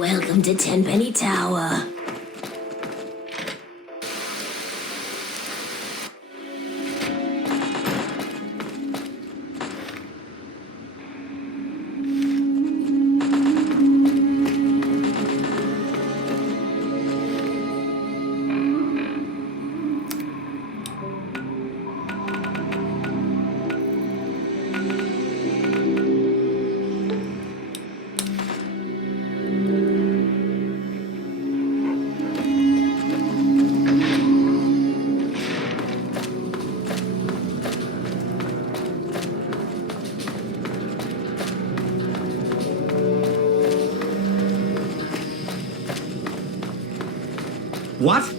Welcome to Tenpenny Tower. What?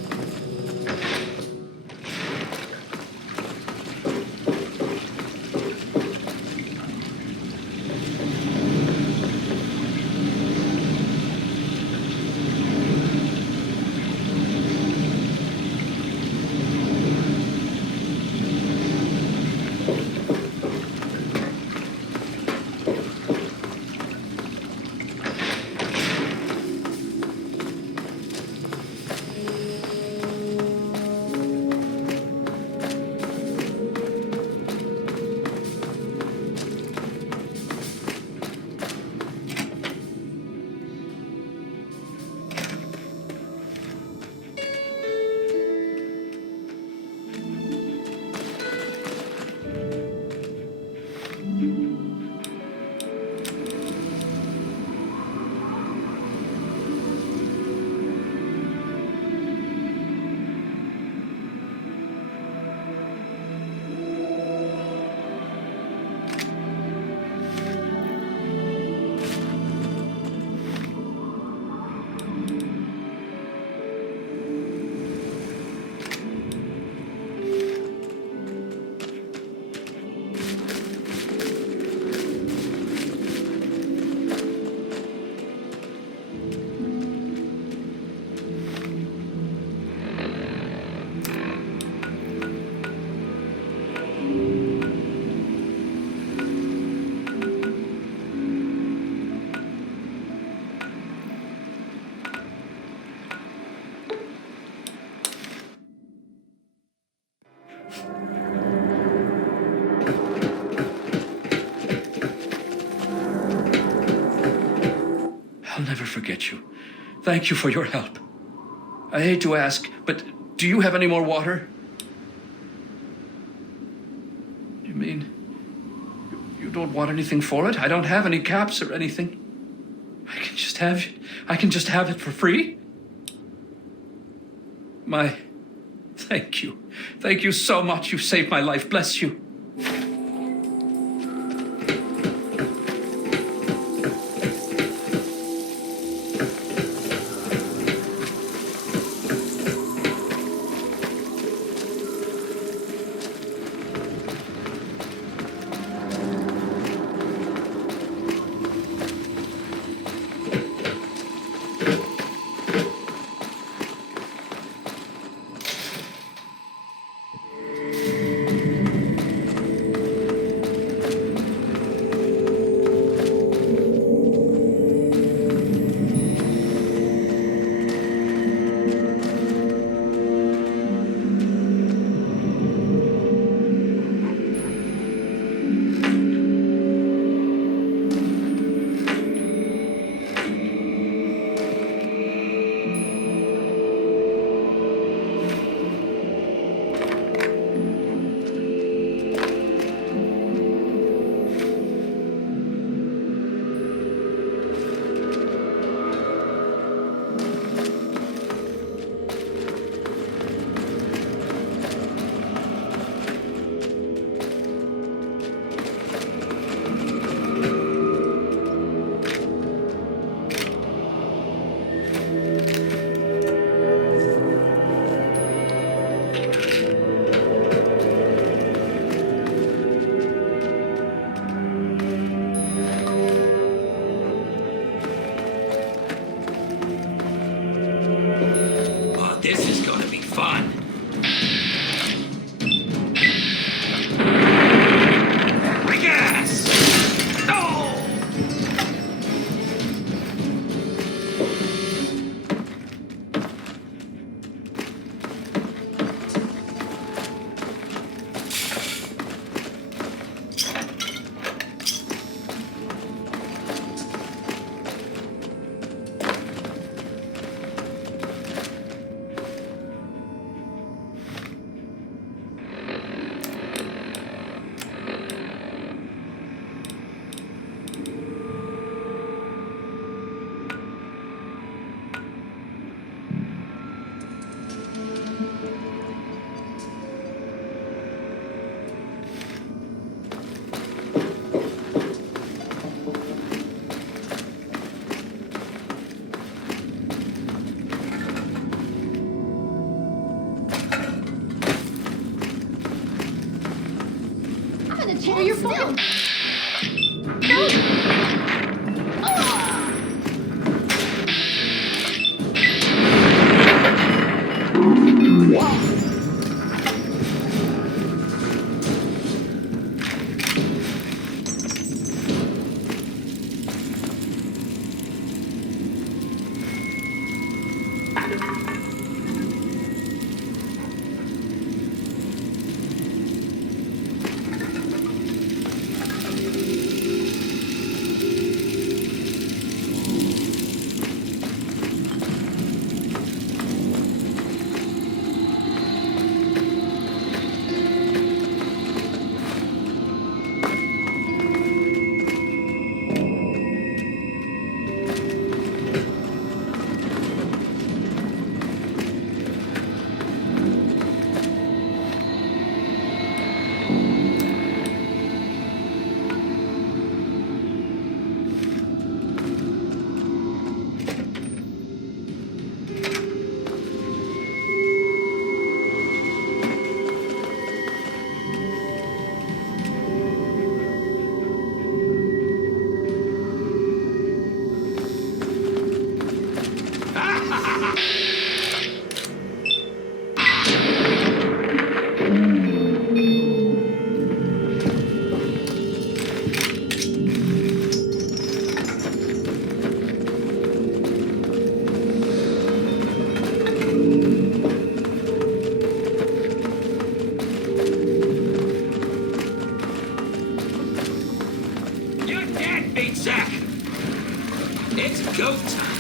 I'll never forget you. Thank you for your help. I hate to ask, but do you have any more water? You mean you don't want anything for it? I don't have any caps or anything. I can just have it for free? Thank you. Thank you so much. You saved my life. Bless you. having a chance. Oh, you're still. It's go time.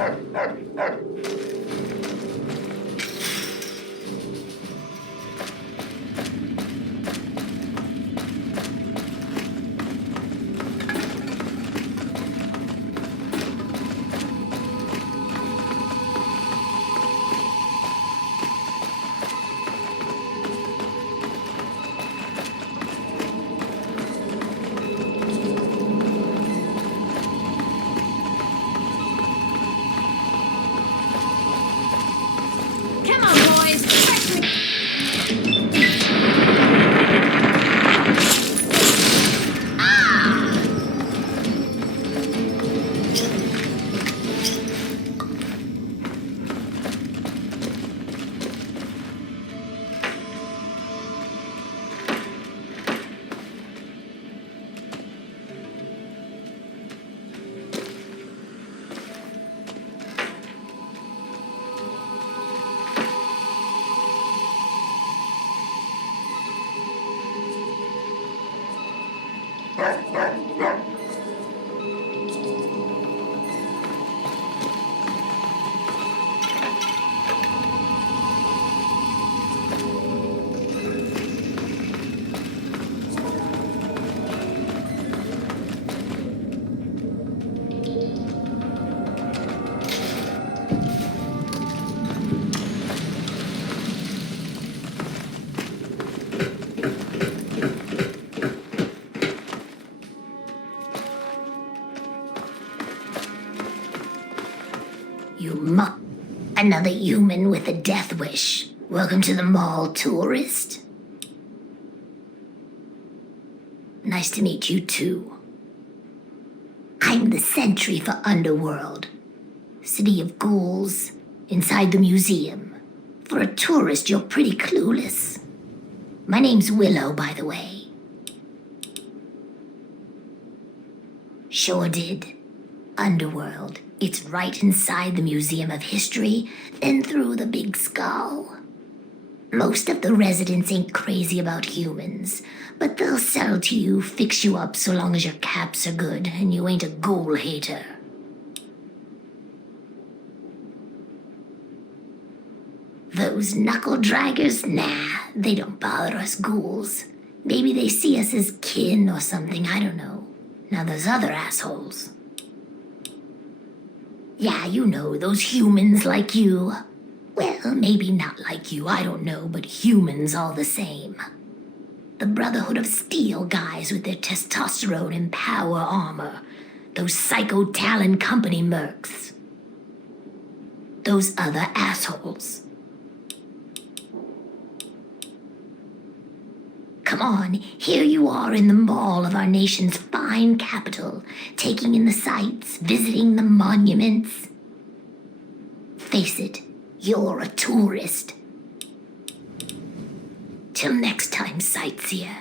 Time to die! Another human with a death wish. Welcome to the mall, tourist. Nice to meet you too. I'm the sentry for Underworld. City of Ghouls, inside the museum. For a tourist, you're pretty clueless. My name's Willow, by the way. Sure did. Underworld. It's right inside the Museum of History, then through the big skull. Most of the residents ain't crazy about humans, but they'll sell to you, fix you up so long as your caps are good and you ain't a ghoul hater. Those knuckle draggers? Nah, they don't bother us ghouls. Maybe they see us as kin or something, I don't know. Now those other assholes. Yeah, you know, those humans like you. Well, maybe not like you, I don't know, but humans all the same. The Brotherhood of Steel guys with their testosterone and power armor. Those Psycho Talon Company mercs. Those other assholes. Come on, here you are in the mall of our nation's fine capital, taking in the sights, visiting the monuments. Face it, you're a tourist. Till next time, sightseer.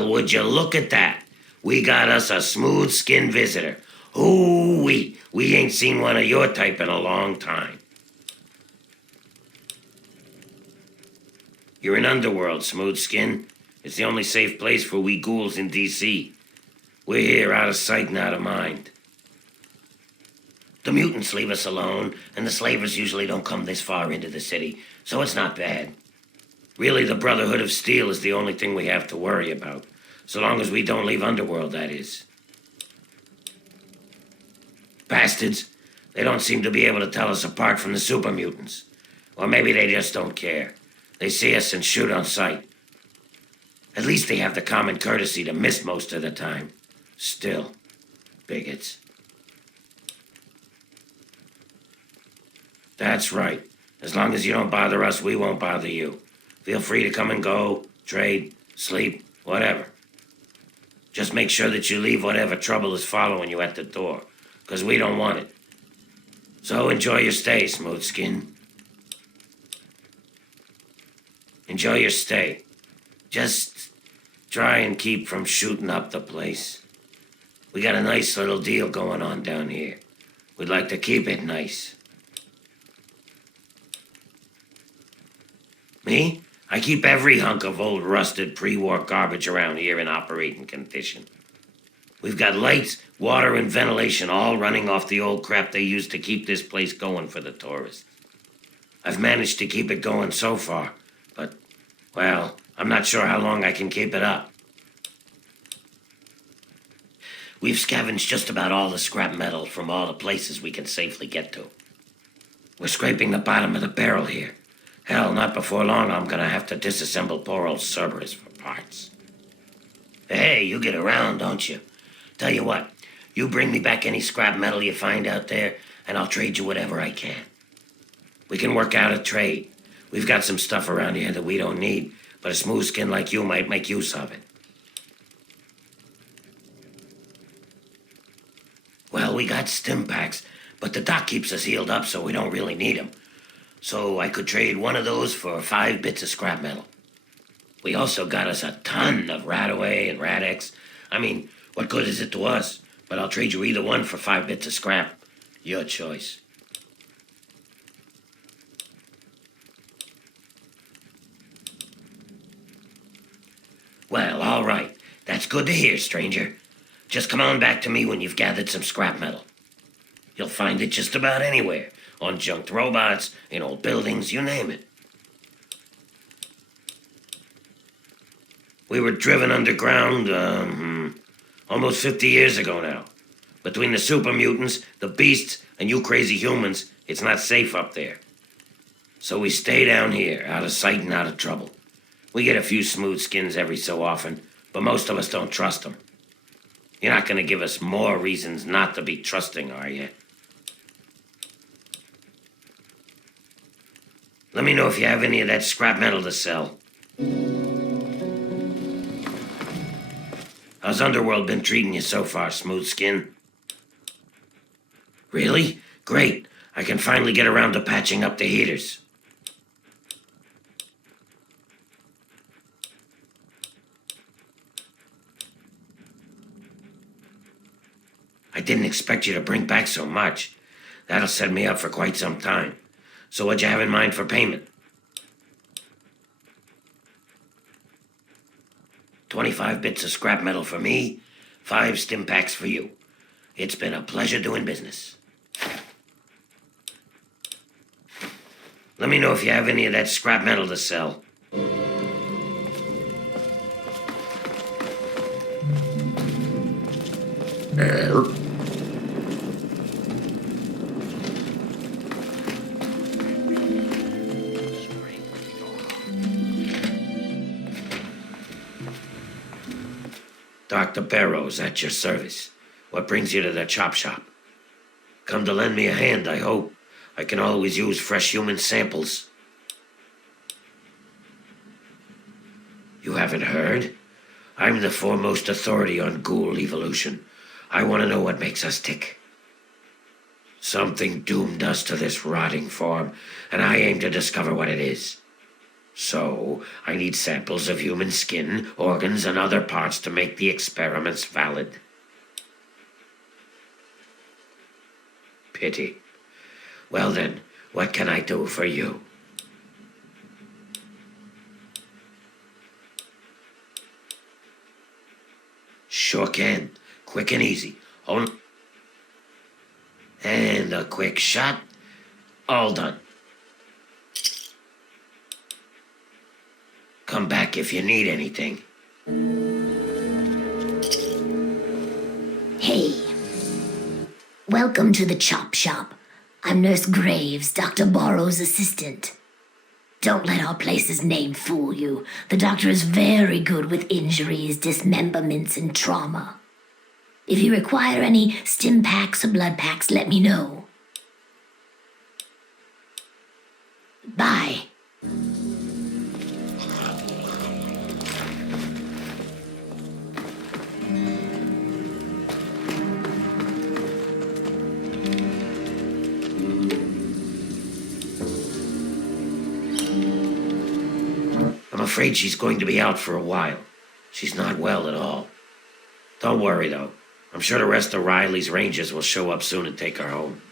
Well, would you look at that? We got us a smooth-skinned visitor. Ooh-wee, we ain't seen one of your type in a long time. You're in Underworld, Smooth-Skin. It's the only safe place for we ghouls in D.C. We're here out of sight and out of mind. The mutants leave us alone, and the slavers usually don't come this far into the city, so it's not bad. Really, the Brotherhood of Steel is the only thing we have to worry about. So long as we don't leave Underworld, that is. Bastards. They don't seem to be able to tell us apart from the super mutants. Or maybe they just don't care. They see us and shoot on sight. At least they have the common courtesy to miss most of the time. Still, bigots. That's right. As long as you don't bother us, we won't bother you. Feel free to come and go, trade, sleep, whatever. Just make sure that you leave whatever trouble is following you at the door, because we don't want it. So enjoy your stay, Smooth-Skin. Enjoy your stay. Just try and keep from shooting up the place. We got a nice little deal going on down here. We'd like to keep it nice. Me? I keep every hunk of old rusted pre-war garbage around here in operating condition. We've got lights, water, and ventilation all running off the old crap they used to keep this place going for the tourists. I've managed to keep it going so far, but, well, I'm not sure how long I can keep it up. We've scavenged just about all the scrap metal from all the places we can safely get to. We're scraping the bottom of the barrel here. Hell, not before long I'm gonna have to disassemble poor old Cerberus for parts. Hey, you get around, don't you? Tell you what, you bring me back any scrap metal you find out there, and I'll trade you whatever I can. We can work out a trade. We've got some stuff around here that we don't need, but a smooth skin like you might make use of it. Well, we got stim packs, but the doc keeps us healed up, so we don't really need them. So I could trade one of those for 5 bits of scrap metal. We also got us a ton of Radaway and Radex. I mean, what good is it to us? But I'll trade you either one for 5 bits of scrap. Your choice. Well, all right. That's good to hear, stranger. Just come on back to me when you've gathered some scrap metal. You'll find it just about anywhere. On junked robots, in old buildings, you name it. We were driven underground, almost 50 years ago now. Between the super mutants, the beasts, and you crazy humans, it's not safe up there. So we stay down here, out of sight and out of trouble. We get a few smooth skins every so often, but most of us don't trust them. You're not gonna give us more reasons not to be trusting, are you? Let me know if you have any of that scrap metal to sell. How's Underworld been treating you so far, Smooth Skin? Really? Great. I can finally get around to patching up the heaters. I didn't expect you to bring back so much. That'll set me up for quite some time. So what'd you have in mind for payment? 25 bits of scrap metal for me, 5 stim packs for you. It's been a pleasure doing business. Let me know if you have any of that scrap metal to sell. Dr. Barrows, at your service. What brings you to the chop shop? Come to lend me a hand, I hope. I can always use fresh human samples. You haven't heard? I'm the foremost authority on ghoul evolution. I want to know what makes us tick. Something doomed us to this rotting form, and I aim to discover what it is. So, I need samples of human skin, organs, and other parts to make the experiments valid. Pity. Well then, what can I do for you? Sure can. Quick and easy. And a quick shot. All done. Come back if you need anything. Hey. Welcome to the Chop Shop. I'm Nurse Graves, Dr. Borrow's assistant. Don't let our place's name fool you. The doctor is very good with injuries, dismemberments, and trauma. If you require any stim packs or blood packs, let me know. Bye. I'm afraid she's going to be out for a while. She's not well at all. Don't worry, though. I'm sure the rest of Riley's Rangers will show up soon and take her home.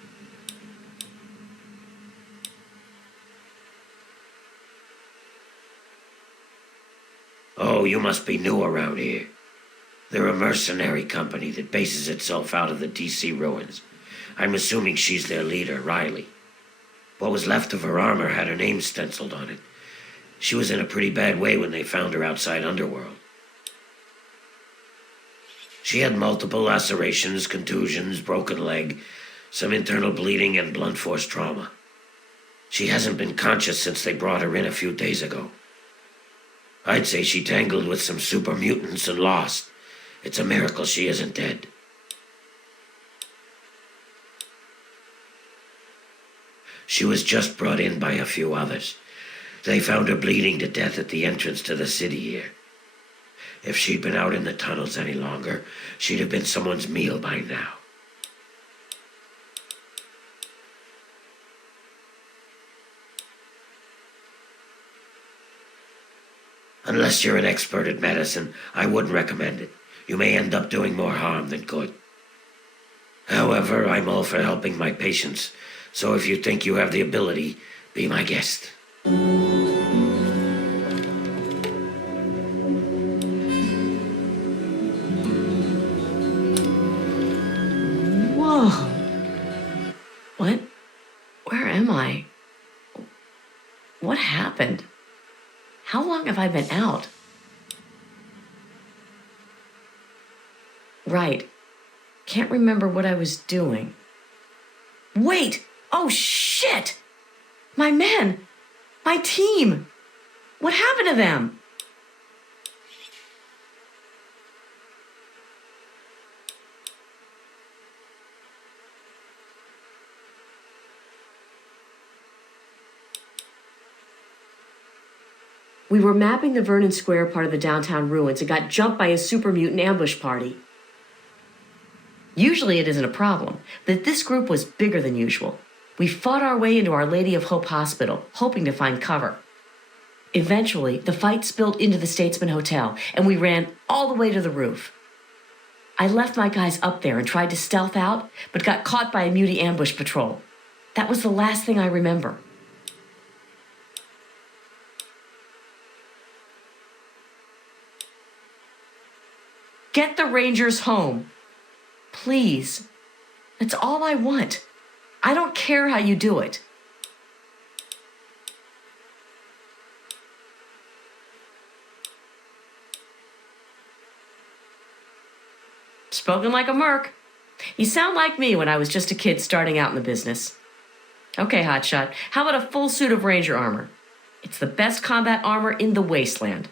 Oh, you must be new around here. They're a mercenary company that bases itself out of the DC ruins. I'm assuming she's their leader, Riley. What was left of her armor had her name stenciled on it. She was in a pretty bad way when they found her outside Underworld. She had multiple lacerations, contusions, broken leg, some internal bleeding, and blunt force trauma. She hasn't been conscious since they brought her in a few days ago. I'd say she tangled with some super mutants and lost. It's a miracle she isn't dead. She was just brought in by a few others. They found her bleeding to death at the entrance to the city here. If she'd been out in the tunnels any longer, she'd have been someone's meal by now. Unless you're an expert at medicine, I wouldn't recommend it. You may end up doing more harm than good. However, I'm all for helping my patients, so if you think you have the ability, be my guest. Whoa. What? Where am I? What happened? How long have I been out? Right. Can't remember what I was doing. Wait! Oh, shit! My men! My team! What happened to them? We were mapping the Vernon Square part of the downtown ruins and got jumped by a super mutant ambush party. Usually it isn't a problem, but this group was bigger than usual. We fought our way into Our Lady of Hope Hospital, hoping to find cover. Eventually, the fight spilled into the Statesman Hotel, and we ran all the way to the roof. I left my guys up there and tried to stealth out, but got caught by a mutie ambush patrol. That was the last thing I remember. Get the Rangers home. Please. That's all I want. I don't care how you do it. Spoken like a merc. You sound like me when I was just a kid starting out in the business. Okay, Hotshot, how about a full suit of Ranger armor? It's the best combat armor in the wasteland.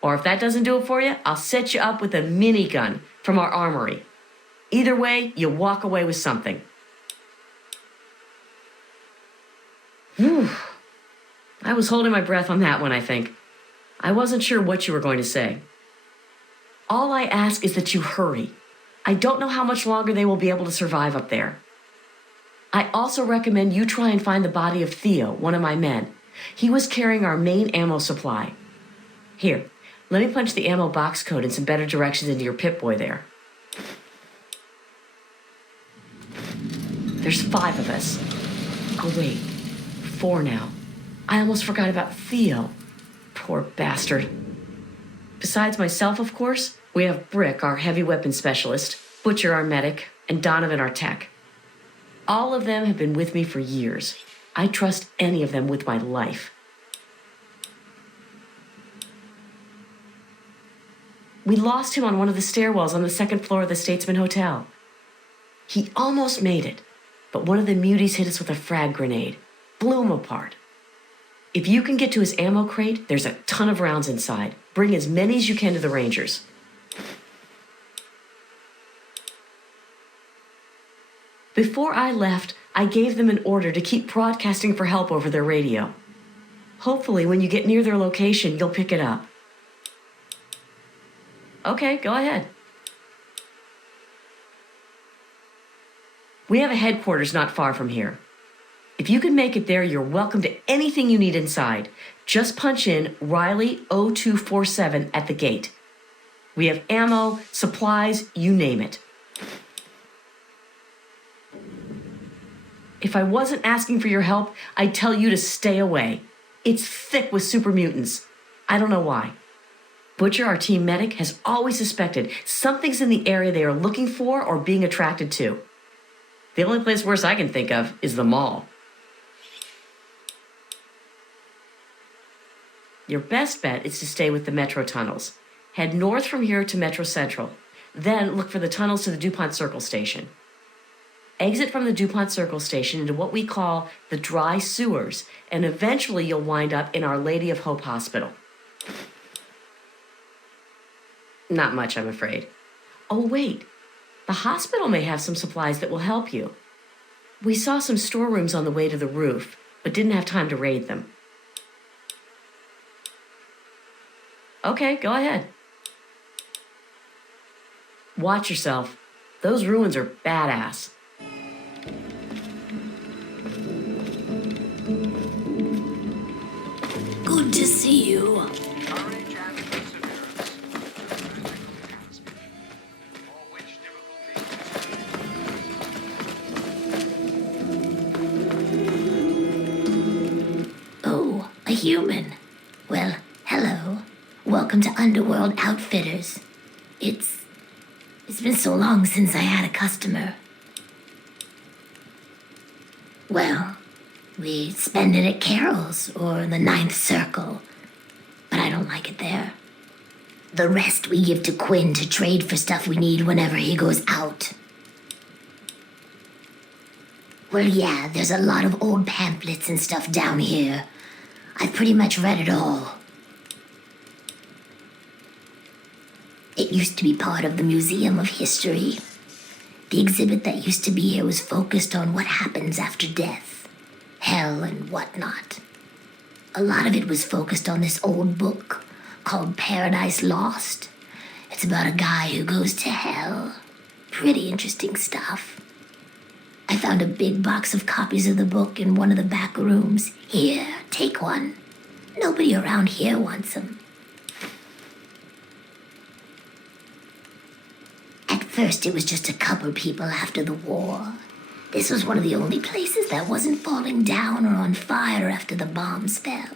Or if that doesn't do it for you, I'll set you up with a minigun from our armory. Either way, you walk away with something. Whew. I was holding my breath on that one, I think. I wasn't sure what you were going to say. All I ask is that you hurry. I don't know how much longer they will be able to survive up there. I also recommend you try and find the body of Theo, one of my men. He was carrying our main ammo supply. Here, let me punch the ammo box code and some better directions into your Pip-Boy there. There's 5 of us. Oh, wait. 4 now. I almost forgot about Theo. Poor bastard. Besides myself, of course, we have Brick, our heavy weapons specialist, Butcher, our medic, and Donovan, our tech. All of them have been with me for years. I trust any of them with my life. We lost him on one of the stairwells on the 2nd floor of the Statesman Hotel. He almost made it, but one of the muties hit us with a frag grenade. Blew him apart. If you can get to his ammo crate, there's a ton of rounds inside. Bring as many as you can to the Rangers. Before I left, I gave them an order to keep broadcasting for help over their radio. Hopefully, when you get near their location, you'll pick it up. Okay, go ahead. We have a headquarters not far from here. If you can make it there, you're welcome to anything you need inside. Just punch in Riley 0247 at the gate. We have ammo, supplies, you name it. If I wasn't asking for your help, I'd tell you to stay away. It's thick with super mutants. I don't know why. Butcher, our team medic, has always suspected something's in the area they are looking for or being attracted to. The only place worse I can think of is the mall. Your best bet is to stay with the metro tunnels. Head north from here to Metro Central. Then look for the tunnels to the DuPont Circle Station. Exit from the DuPont Circle Station into what we call the dry sewers, and eventually you'll wind up in Our Lady of Hope Hospital. Not much, I'm afraid. Oh, wait. The hospital may have some supplies that will help you. We saw some storerooms on the way to the roof, but didn't have time to raid them. Okay, go ahead. Watch yourself. Those ruins are badass. Good to see you. Oh, a human. Well, hello. Welcome to Underworld Outfitters. It's been so long since I had a customer. Well, we spend it at Carol's or the Ninth Circle, but I don't like it there. The rest we give to Quinn to trade for stuff we need whenever he goes out. Well, yeah, there's a lot of old pamphlets and stuff down here. I've pretty much read it all. It used to be part of the Museum of History. The exhibit that used to be here was focused on what happens after death, hell and whatnot. A lot of it was focused on this old book called Paradise Lost. It's about a guy who goes to hell. Pretty interesting stuff. I found a big box of copies of the book in one of the back rooms. Here, take one. Nobody around here wants them. At first, it was just a couple people after the war. This was one of the only places that wasn't falling down or on fire after the bombs fell.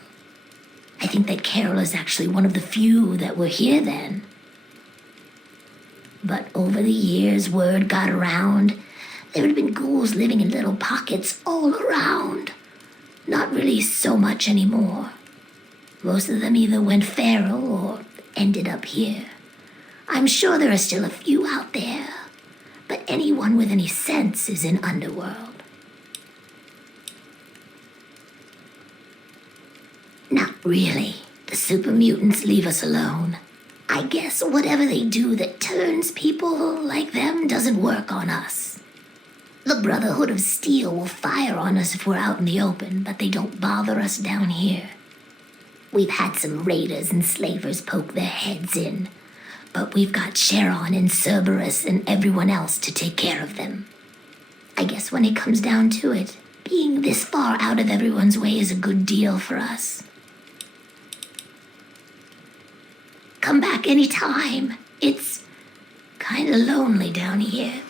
I think that Carol is actually one of the few that were here then. But over the years, word got around. There had been ghouls living in little pockets all around. Not really so much anymore. Most of them either went feral or ended up here. I'm sure there are still a few out there, but anyone with any sense is in Underworld. Not really. The super mutants leave us alone. I guess whatever they do that turns people like them doesn't work on us. The Brotherhood of Steel will fire on us if we're out in the open, but they don't bother us down here. We've had some raiders and slavers poke their heads in, but we've got Sharon and Cerberus and everyone else to take care of them. I guess when it comes down to it, Being this far out of everyone's way is a good deal for us. Come back any time. It's kinda lonely down here.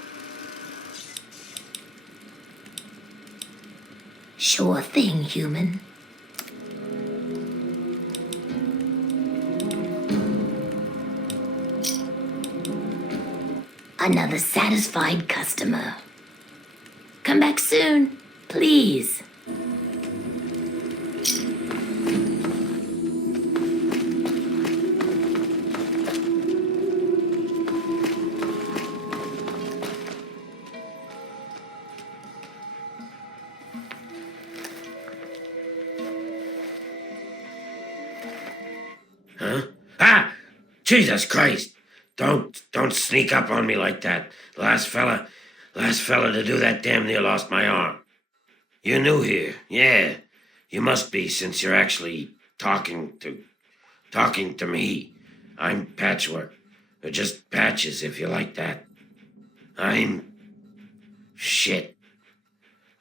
Sure thing, human. Another satisfied customer. Come back soon, please. Huh? Ah! Jesus Christ! Don't sneak up on me like that. Last fella to do that damn near lost my arm. You're new here, yeah. You must be, since you're actually talking to me. I'm Patchwork, or just Patches if you like that. Shit.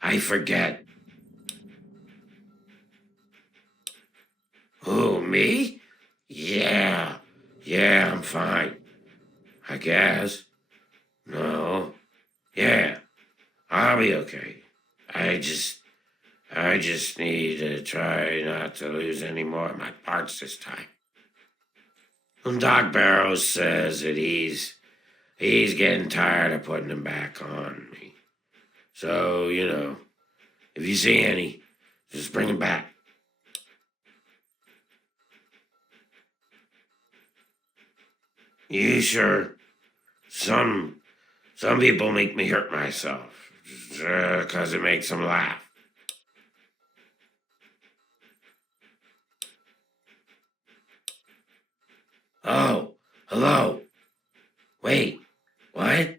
I forget. Who, me? Yeah, I'm fine. I guess. No. Yeah, I'll be okay. I just need to try not to lose any more of my parts this time. And Doc Barrows says that he's getting tired of putting them back on me. So, if you see any, just bring them back. You sure? Some people make me hurt myself, 'cause it makes them laugh. Oh, hello. Wait, what?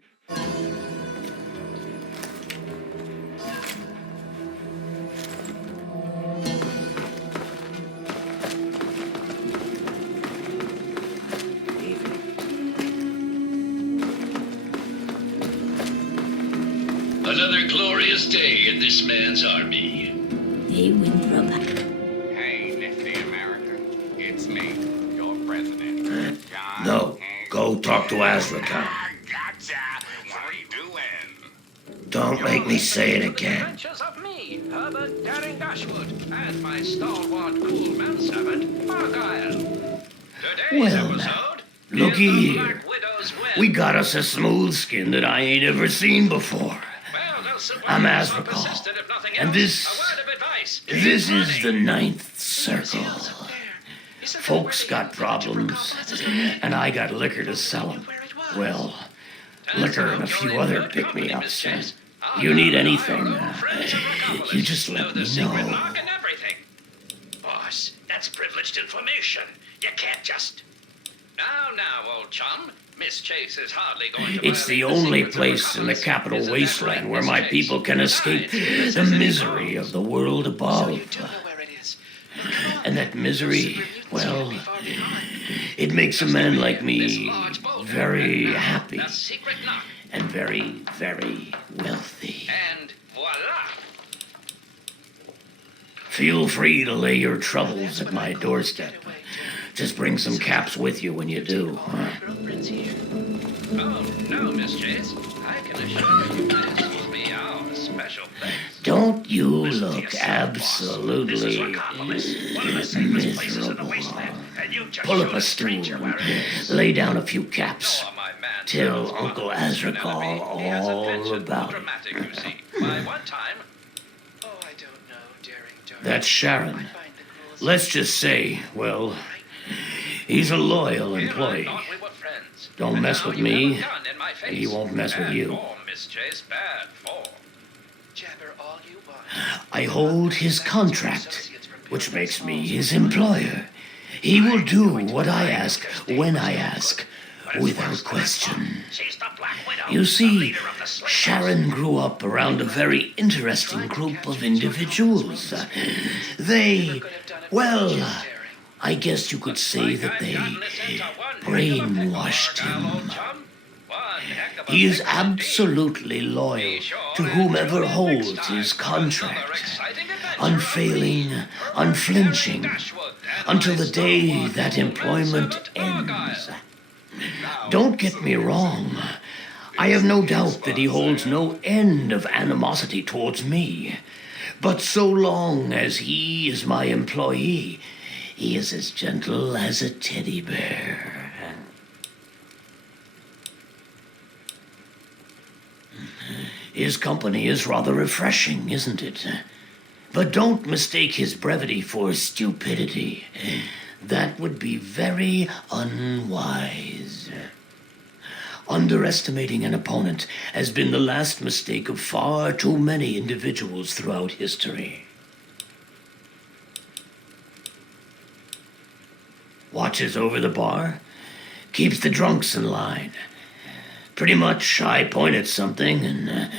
Another glorious day in this man's army. Hey, Winthrop. Hey, Nifty America. It's me, your president. John No, go talk to Azrael. Gotcha. What are you doing? Don't make me say it again. Adventures of me, Herbert Daring Dashwood, and my stalwart cool manservant, Argyle. Today's Well, episode looky is the here. Black Widow's Will. We got us a smooth skin that I ain't ever seen before. Well, they'll simply I'm be so Azrael, persistent, if nothing and else. this- A word of advice. This Keep is the running. ninth circle. Folks got problems, and I got liquor to sell 'em. Well, liquor and a few other pick-me-ups. You need anything, you just let me know. Boss, that's privileged information. You can't just... Now, old chum. Miss Chase is hardly going to It's the violate only secrets of place her in the cause. capital Isn't that wasteland right, where Miss my Chase? people can escape Besides, the it's misery of the world above. So you do know where it is. And that misery, well, Can't be far behind. it makes a man like This me large boat. very And now, happy the secret knock. and very, very wealthy. And voila. Feel free to lay your troubles at my doorstep. Just bring some caps with you when you do. Girlfriends here. Oh, no, Miss Chase. I can assure you this will be our special place. Don't you Listen to look yourself, absolutely This is Rockopolis, one of the safest places in the miserable. wasteland, and you just Pull up shoot a stranger stool where it is. and lay down a few caps. Nor my man Tell Turtle's Uncle mother was Azrael Penelope. He has a all penchant for about it. dramatic, you see. By one time... Oh, I don't know, daring darling. That's Sharon. I find the cruel Let's just say, well, he's a loyal Here I employee. thought we were friends. Don't And mess now with you me, have a gun in my and he face. won't mess with Bad you. form, Miss Chase, bad form. Jabber all you want. I hold his contract, which makes me his employer. He will do what I ask, when I ask, without question. She's the Black Widow. You the see, leader of the Sleepers. Sharon grew up around a very interesting group of individuals. They, well, I guess you could say that they brainwashed him. He is absolutely loyal to whomever holds his contract. Unfailing, unflinching, until the day that employment ends. Don't get me wrong. I have no doubt that he holds no end of animosity towards me. But so long as he is my employee, he is as gentle as a teddy bear. His company is rather refreshing, isn't it? But don't mistake his brevity for stupidity. That would be very unwise. Underestimating an opponent has been the last mistake of far too many individuals throughout history. Watches over the bar, keeps the drunks in line. Pretty much I point at something and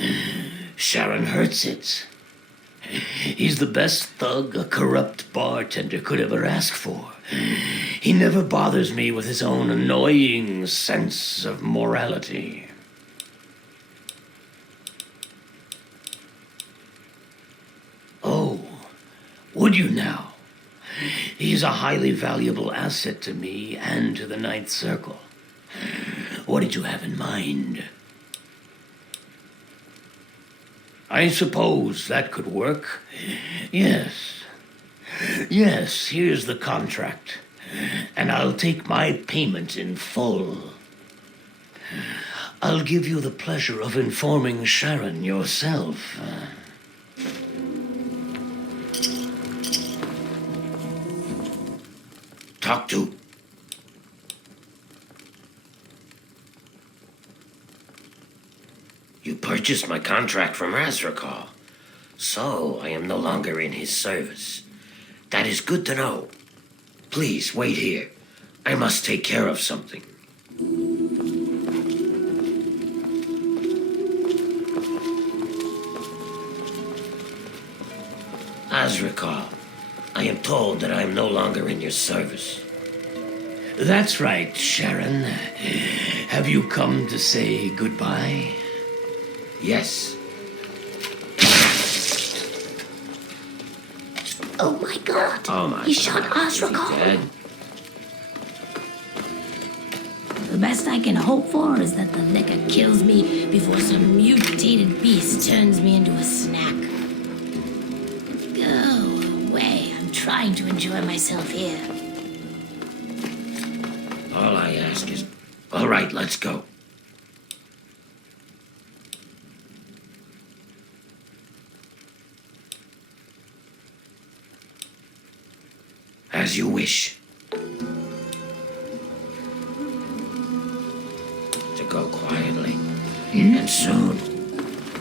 Sharon hurts it. He's the best thug a corrupt bartender could ever ask for. He never bothers me with his own annoying sense of morality. Oh, would you now? He's a highly valuable asset to me and to the Ninth Circle. What did you have in mind? I suppose that could work. Yes. Yes, here's the contract. And I'll take my payment in full. I'll give you the pleasure of informing Sharon yourself. Talk to. You purchased my contract from Razrakal, so I am no longer in his service. That is good to know. Please wait here. I must take care of something. Azrakal, I am told that I am no longer in your service. That's right, Sharon. Have you come to say goodbye? Yes. Oh my god. Oh my He shot God. Is he Azrakal. dead? The best I can hope for is that the liquor kills me before some mutated beast turns me into a snack. Go away. I'm trying to enjoy myself here. All I ask is, all right, let's go. As you wish. To go quietly. And soon.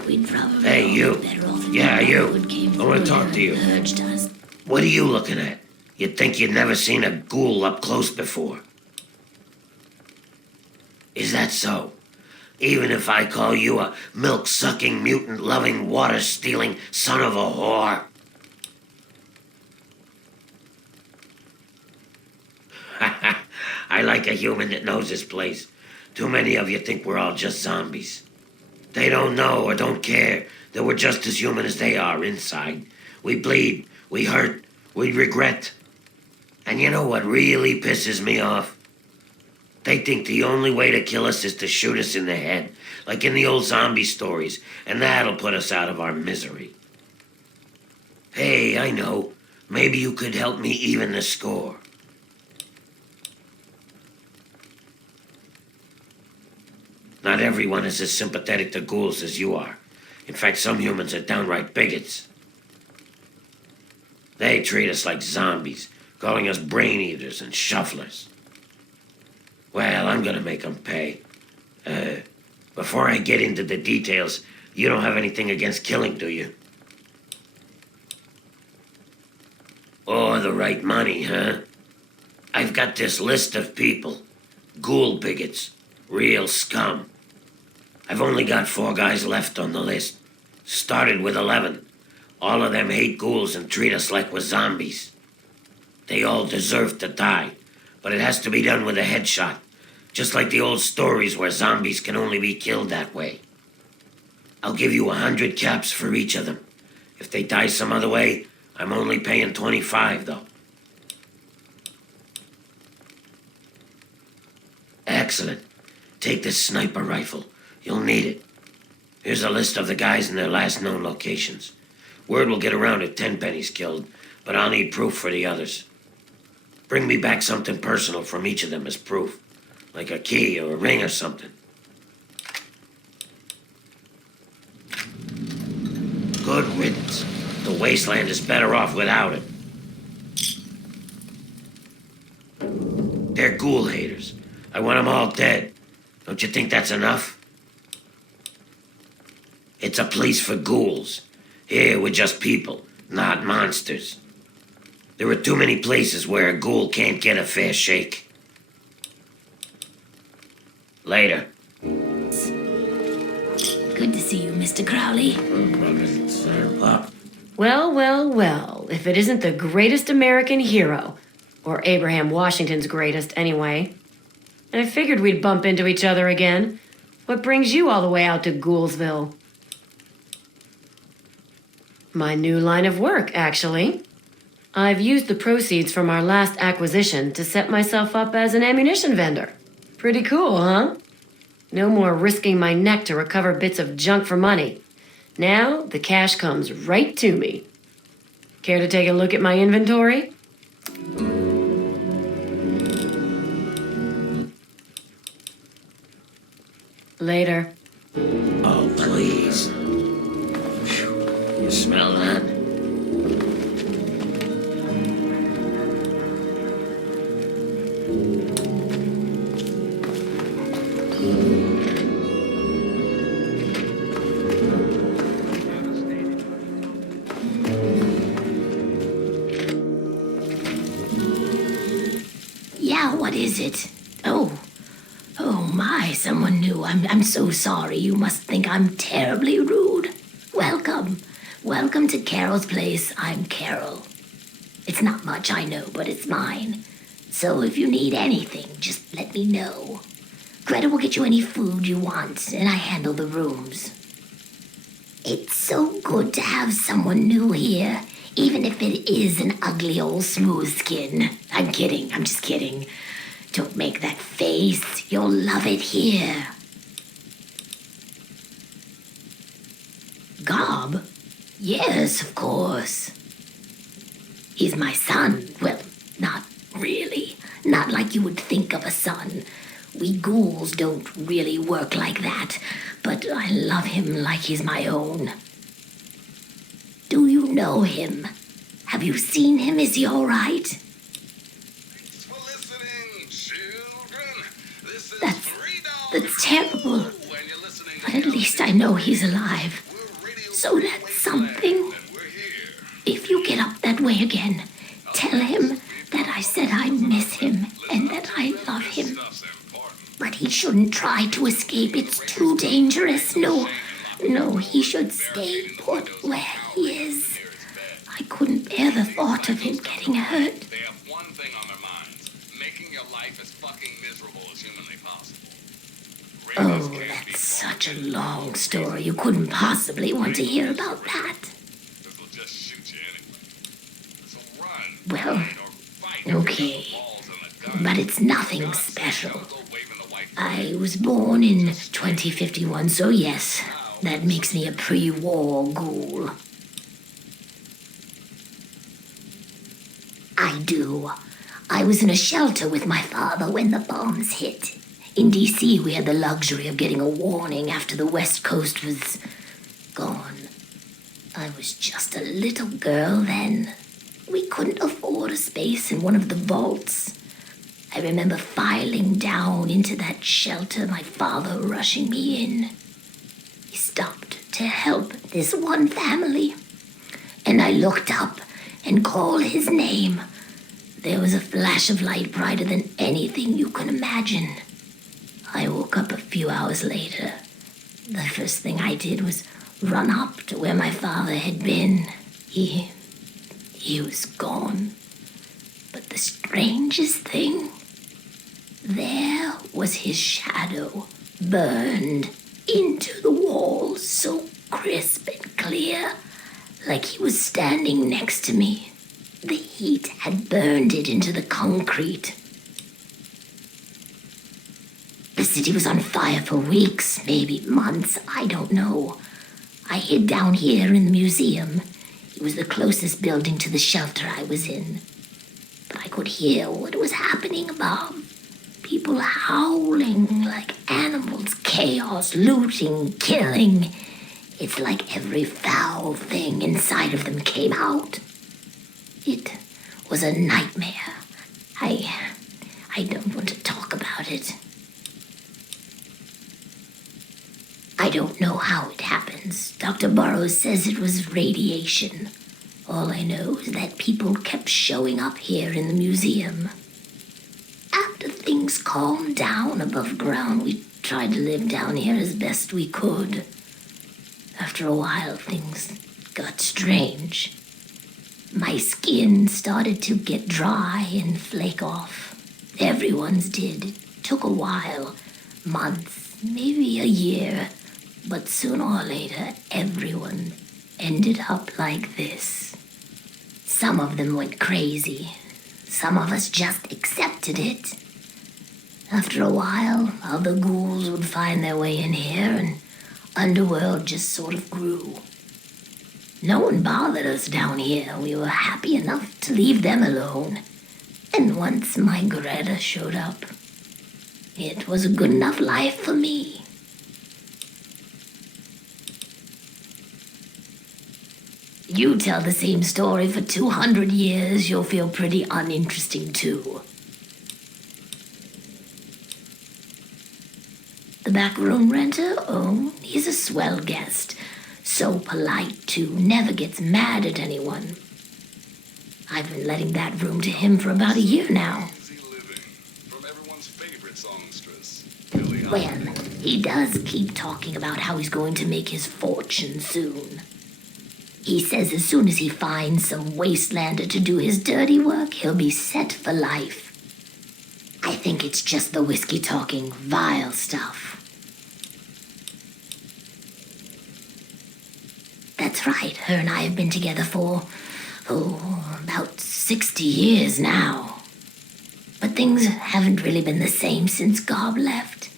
We'd probably Hey, you. all be better off if Yeah, the you. Lord came I wanna through talk to you. and Urged us. What are you looking at? You'd think you'd never seen a ghoul up close before. Is that so? Even if I call you a milk-sucking, mutant-loving, water-stealing son of a whore? I like a human that knows his place. Too many of you think we're all just zombies. They don't know or don't care that we're just as human as they are inside. We bleed, we hurt, we regret. And you know what really pisses me off? They think the only way to kill us is to shoot us in the head, like in the old zombie stories, and that'll put us out of our misery. Hey, I know. Maybe you could help me even the score. Not everyone is as sympathetic to ghouls as you are. In fact, some humans are downright bigots. They treat us like zombies, calling us brain eaters and shufflers. Well, I'm gonna make them pay. Before I get into the details, you don't have anything against killing, do you? Or the right money, huh? I've got this list of people. Ghoul bigots. Real scum. I've only got 4 guys left on the list. Started with 11. All of them hate ghouls and treat us like we're zombies. They all deserve to die, but it has to be done with a headshot. Just like the old stories where zombies can only be killed that way. I'll give you 100 caps for each of them. If they die some other way, I'm only paying 25, though. Excellent. Take this sniper rifle. You'll need it. Here's a list of the guys and their last known locations. Word will get around if Tenpenny's killed, but I'll need proof for the others. Bring me back something personal from each of them as proof, like a key or a ring or something. Good riddance. The wasteland is better off without it. They're ghoul haters. I want them all dead. Don't you think that's enough? It's a place for ghouls. Here we're just people, not monsters. There are too many places where a ghoul can't get a fair shake. Later. Good to see you, Mr. Crowley. Well, well, well, if it isn't the greatest American hero, or Abraham Washington's greatest anyway. I figured we'd bump into each other again. What brings you all the way out to Ghoulsville? My new line of work, actually. I've used the proceeds from our last acquisition to set myself up as an ammunition vendor. Pretty cool, huh? No more risking my neck to recover bits of junk for money. Now, the cash comes right to me. Care to take a look at my inventory? Later. Oh, please. Phew. You smell that? Yeah, what is it? Oh my, someone new. I'm so sorry. You must think I'm terribly rude. Welcome to Carol's place. I'm Carol. It's not much, I know, but it's mine. So if you need anything, just let me know. Greta will get you any food you want, and I handle the rooms. It's so good to have someone new here, even if it is an ugly old smooth skin. I'm kidding, I'm just kidding. Don't make that face. You'll love it here. Gob? Yes, of course. He's my son. Well, not really. Not like you would think of a son. We ghouls don't really work like that, but I love him like he's my own. Do you know him? Have you seen him? Is he all right? Thanks for listening, children. This is That's terrible. When you're listening But at least I know he's alive. we're radio So that's something. and we're here. If you get up that way again, tell him that I said I miss him and that I love him. Stuff's important. But he shouldn't try to escape. It's too dangerous. No, he should stay put where he is. I couldn't bear the thought of him getting hurt. They have one thing on their minds: making your life as fucking miserable as humanly possible. Radios Oh, can't be that's such a long story. You couldn't possibly want to hear about that. This'll just shoot you anyway. So run. Well, hide, or fight. okay. Balls and a gun. But it's nothing special. Go waving the white I was born in 2051, so yes, that makes me a pre-war ghoul. I do. I was in a shelter with my father when the bombs hit. In D.C., we had the luxury of getting a warning after the West Coast was gone. I was just a little girl then. We couldn't afford a space in one of the vaults. I remember filing down into that shelter, my father rushing me in. He stopped to help this one family. And I looked up and called his name. There was a flash of light brighter than anything you can imagine. I woke up a few hours later. The first thing I did was run up to where my father had been. He was gone. But the strangest thing, there was his shadow, burned into the wall, so crisp and clear, like he was standing next to me. The heat had burned it into the concrete. The city was on fire for weeks, maybe months, I don't know. I hid down here in the museum. It was the closest building to the shelter I was in. But I could hear what was happening above. People howling like animals, chaos, looting, killing. It's like every foul thing inside of them came out. It was a nightmare. I don't want to talk about it. I don't know how it happens. Dr. Burroughs says it was radiation. All I know is that people kept showing up here in the museum. After things calmed down above ground, we tried to live down here as best we could. After a while, things got strange. My skin started to get dry and flake off. Everyone's did. It took a while, months, maybe a year. But sooner or later, everyone ended up like this. Some of them went crazy. Some of us just accepted it. After a while, other ghouls would find their way in here, and Underworld just sort of grew. No one bothered us down here. We were happy enough to leave them alone. And once my Greta showed up, it was a good enough life for me. You tell the same story for 200 years, you'll feel pretty uninteresting too. The back room renter? Oh, he's a swell guest. So polite, too. Never gets mad at anyone. I've been letting that room to him for about a year now. Easy living. From everyone's favorite songstress, Billie Well, Holiday. he does keep talking about how he's going to make his fortune soon. He says as soon as he finds some wastelander to do his dirty work, he'll be set for life. I think it's just the whiskey talking vile stuff. That's right, her and I have been together for, about 60 years now. But things haven't really been the same since Gob left.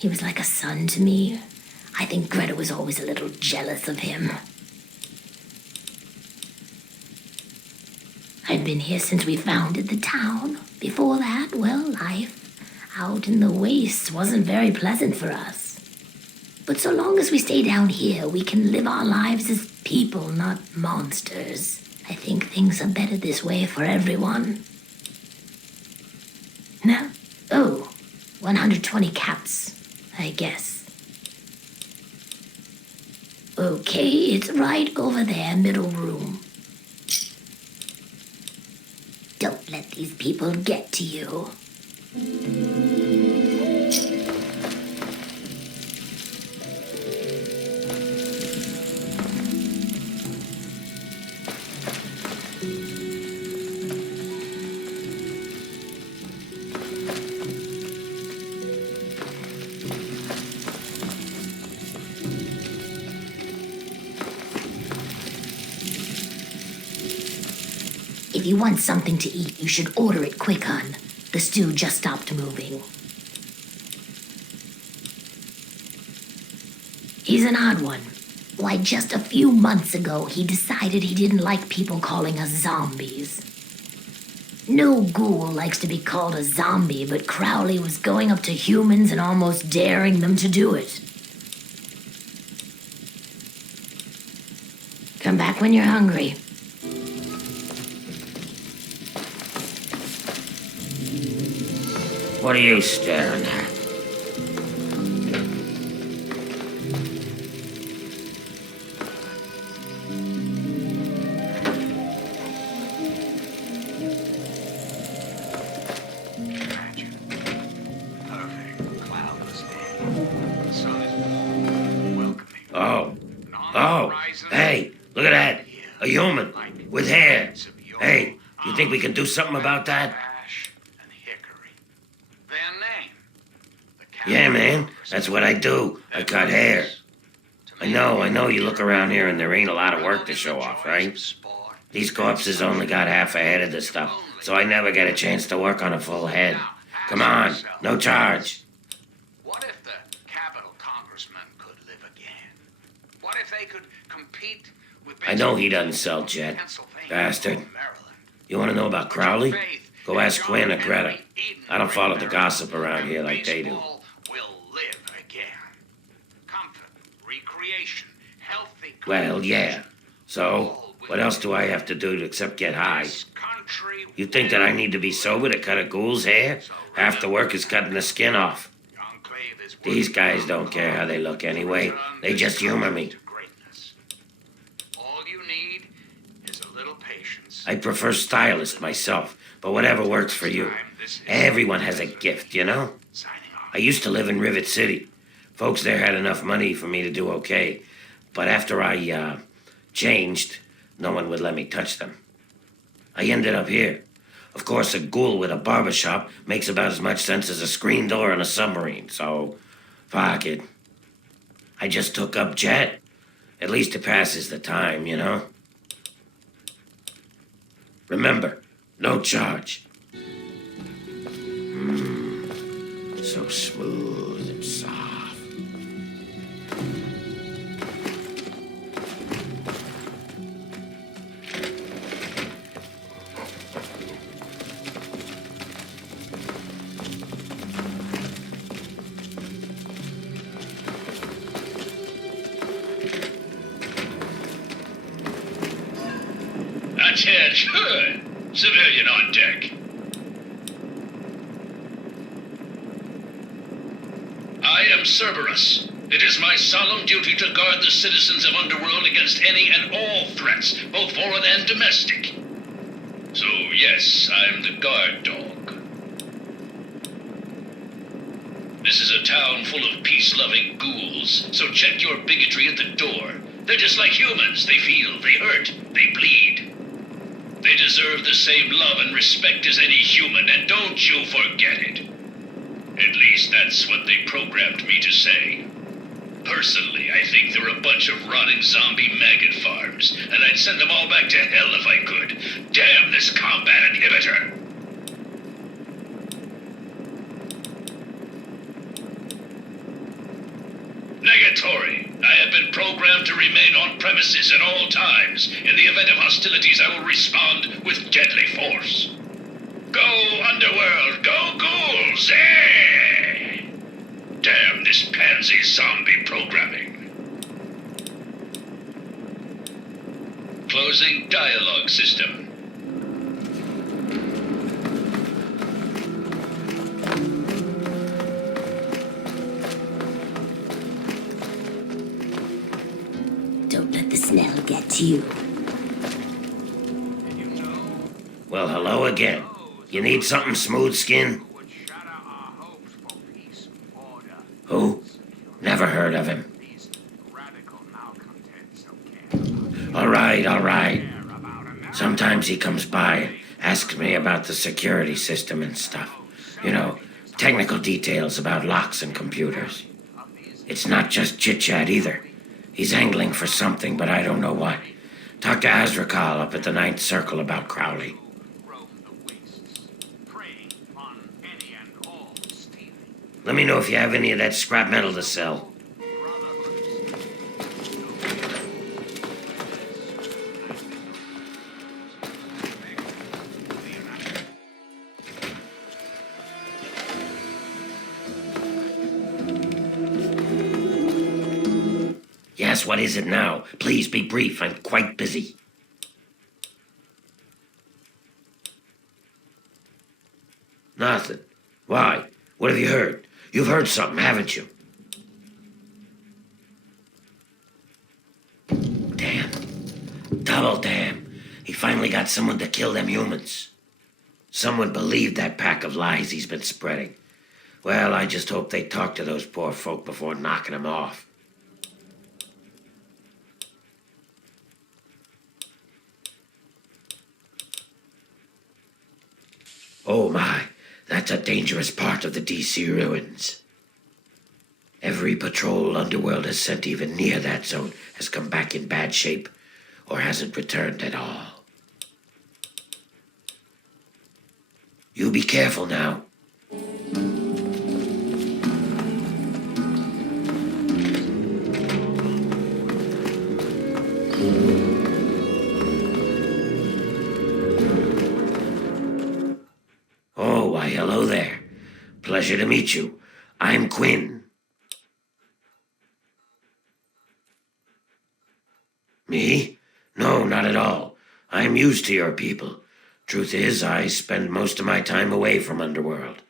He was like a son to me. I think Greta was always a little jealous of him. I'd been here since we founded the town. Before that, well, life out in the wastes wasn't very pleasant for us. But so long as we stay down here, we can live our lives as people, not monsters. I think things are better this way for everyone. Now, 120 caps, I guess. Okay, it's right over there, middle room. Don't let these people get to you. If you want something to eat, you should order it quick, hon. The stew just stopped moving. He's an odd one. Why, just a few months ago, he decided he didn't like people calling us zombies. No ghoul likes to be called a zombie, but Crowley was going up to humans and almost daring them to do it. Come back when you're hungry. What are you staring at? Perfect, cloudless day. The sun is warm, welcoming. Oh. And on Oh. the horizon, Hey, look at that. A human. With hair. Hey, you think we can do something about that? ash and hickory. Their Yeah, man, that's what I do. I cut hair. I know you look around here and there ain't a lot of work to show off, right? These corpses only got half a head of the stuff, so I never get a chance to work on a full head. Come on, no charge. What if the capital congressman could live again? What if they could compete with... I know he doesn't sell jet. Bastard. You want to know about Crowley? Go ask Gwen or Greta. I don't follow the gossip around here like they do. Will live again. Comfort, recreation, healthy... Well, yeah. So, what else do I have to do except get high? You think that I need to be sober to cut a ghoul's hair? Half the work is cutting the skin off. These guys don't care how they look anyway. They just humor me. All you need is a little patience. I prefer stylist myself, but whatever works for you. Everyone has a gift, you know? I used to live in Rivet City. Folks there had enough money for me to do okay. But after I, changed, no one would let me touch them. I ended up here. Of course, a ghoul with a barbershop makes about as much sense as a screen door on a submarine, so fuck it. I just took up jet. At least it passes the time, you know? Remember, no charge. So smooth and soft. Attention! Civilian on deck. I am Cerberus. It is my solemn duty to guard the citizens of Underworld against any and all threats, both foreign and domestic. So, yes, I'm the guard dog. This is a town full of peace-loving ghouls, so check your bigotry at the door. They're just like humans. They feel, they hurt, they bleed. They deserve the same love and respect as any human, and don't you forget it. At least that's what they programmed me to say. Personally, I think they're a bunch of rotting zombie maggot farms, and I'd send them all back to hell if I could. Damn this combat inhibitor! Negatory. I have been programmed to remain on premises at all times. In the event of hostilities, I will respond with deadly force. Go, Underworld! Go, ghouls! Eh! Damn this pansy zombie programming. Closing dialogue system. Don't let the smell get to you. Well, hello again. You need something smooth skin? Who? Never heard of him. All right. Sometimes he comes by and asks me about the security system and stuff. You know, technical details about locks and computers. It's not just chit-chat either. He's angling for something, but I don't know what. Talk to Azrakal up at the Ninth Circle about Crowley. Let me know if you have any of that scrap metal to sell. Yes, what is it now? Please be brief. I'm quite busy. Nothing. Why? What have you heard? You've heard something, haven't you? Damn. Double damn. He finally got someone to kill them humans. Someone believed that pack of lies he's been spreading. Well, I just hope they talk to those poor folk before knocking them off. Oh my, that's a dangerous part of the DC ruins. Every patrol Underworld has sent even near that zone has come back in bad shape or hasn't returned at all. You be careful now. Oh, why, hello there. Pleasure to meet you. I'm Quinn. Me? No, not at all. I'm used to your people. Truth is, I spend most of my time away from Underworld.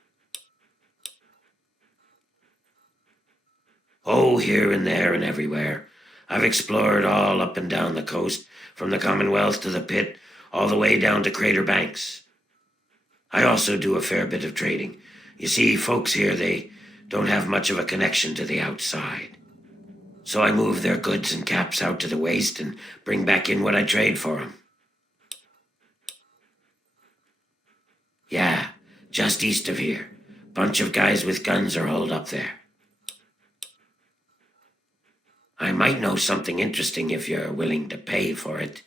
Oh, here and there and everywhere. I've explored all up and down the coast, from the Commonwealth to the Pit, all the way down to Crater Banks. I also do a fair bit of trading. You see, folks here, they don't have much of a connection to the outside. So I move their goods and caps out to the waste and bring back in what I trade for them. Yeah, just east of here. Bunch of guys with guns are holed up there. I might know something interesting if you're willing to pay for it.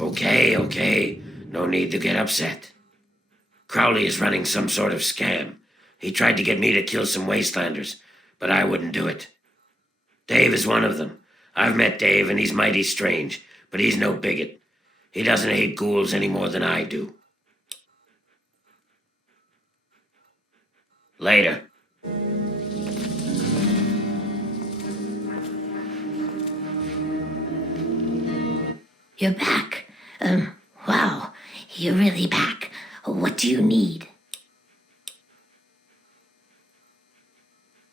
Okay. No need to get upset. Crowley is running some sort of scam. He tried to get me to kill some wastelanders, but I wouldn't do it. Dave is one of them. I've met Dave and he's mighty strange, but he's no bigot. He doesn't hate ghouls any more than I do. Later. You're back. Wow, you're really back. What do you need?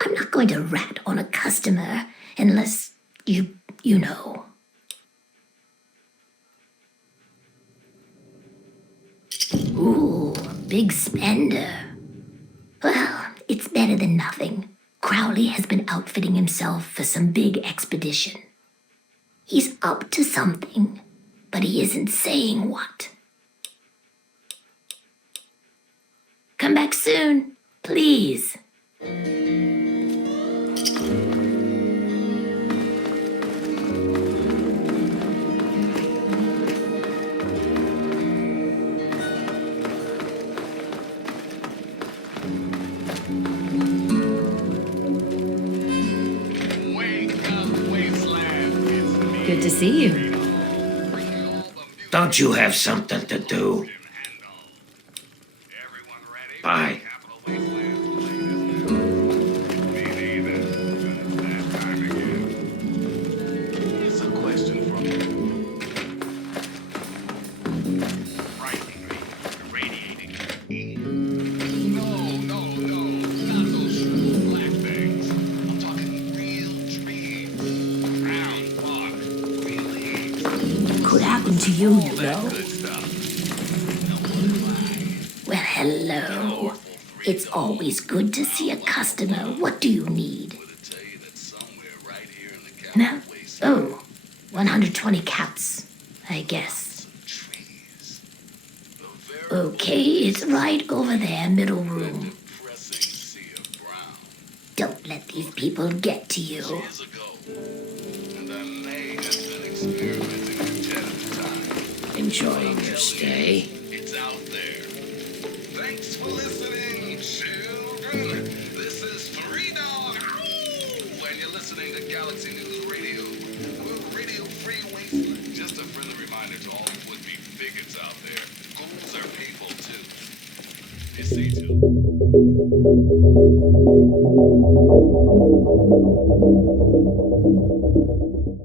I'm not going to rat on a customer unless you know. Ooh, big spender. Well, it's better than nothing. Crowley has been outfitting himself for some big expedition. He's up to something, but he isn't saying what. Come back soon, please. Good to see you. Don't you have something to do? Bye. It's a question from radiating. No, not those black things. I'm talking real trees. Round bark, real leaves. Could happen to you, you know. Good stuff. Well, hello. It's always good to see a customer. What do you need? No? Oh, 120 caps, I guess. Okay, it's right over there, middle room. Don't let these people get to you. Enjoying your stay? It's out there. Thanks for listening, children. This is Three Dog Ow! And you're listening to Galaxy News Radio. We're Radio Free Wasteland. Just a friendly reminder to all the would-be bigots out there. Ghouls are people, too. They say too.